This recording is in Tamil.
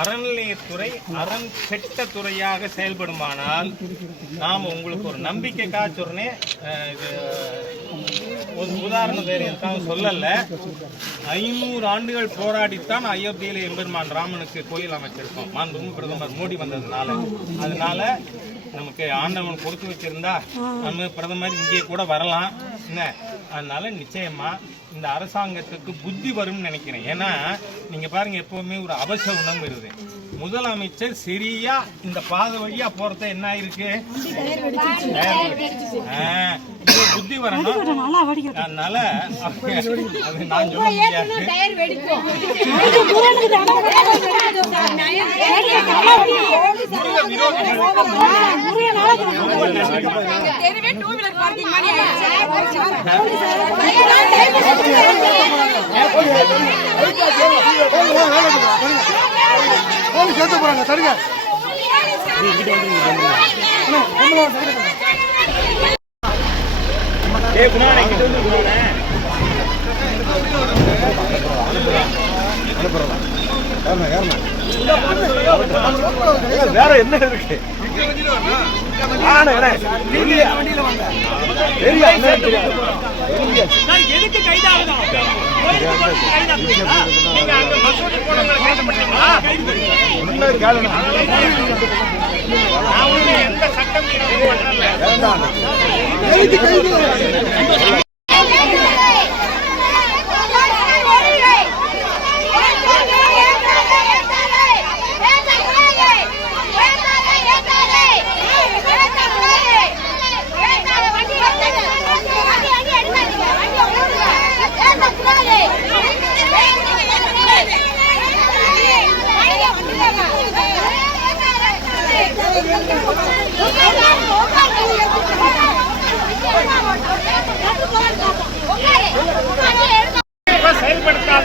அறநிலையத்துறை அரண் கெட்ட துறையாக செயல்படுமானால் நாம் உங்களுக்கு ஒரு நம்பிக்கைக்காக சொன்னேன். இது ஒரு உதாரணம் வேறு எதுக்காக சொல்லல. 500 ஆண்டுகள் போராடித்தான் அயோத்தியில எம்பெருமான் ராமனுக்கு கோயில் அமைச்சிருக்கோம். மாண்புமிகு பிரதமர் மோடி வந்ததுனால. அதனால நமக்கு ஆண்டவன் கொடுத்து வச்சிருந்தா நம்ம பிரதமர் இங்கே கூட வரலாம் என்ன. அதனால நிச்சயமா இந்த அரசாங்கத்துக்கு புத்தி வரும்னு நினைக்கிறேன். ஏன்னா நீங்க பாருங்க, எப்பவுமே ஒரு அவசகுணம் வருது. முதலமைச்சர் சரியா இந்த பாதை வழியா போறத என்ன ஆயிருக்கு, புத்தி வரணும். அதனால அது நான் சொல்ல முடியாது. சரிங்க வேற என்ன இருக்கு? எதுக்கு கைதாகுதா? எந்த சட்டம் செயல்படுத்தாத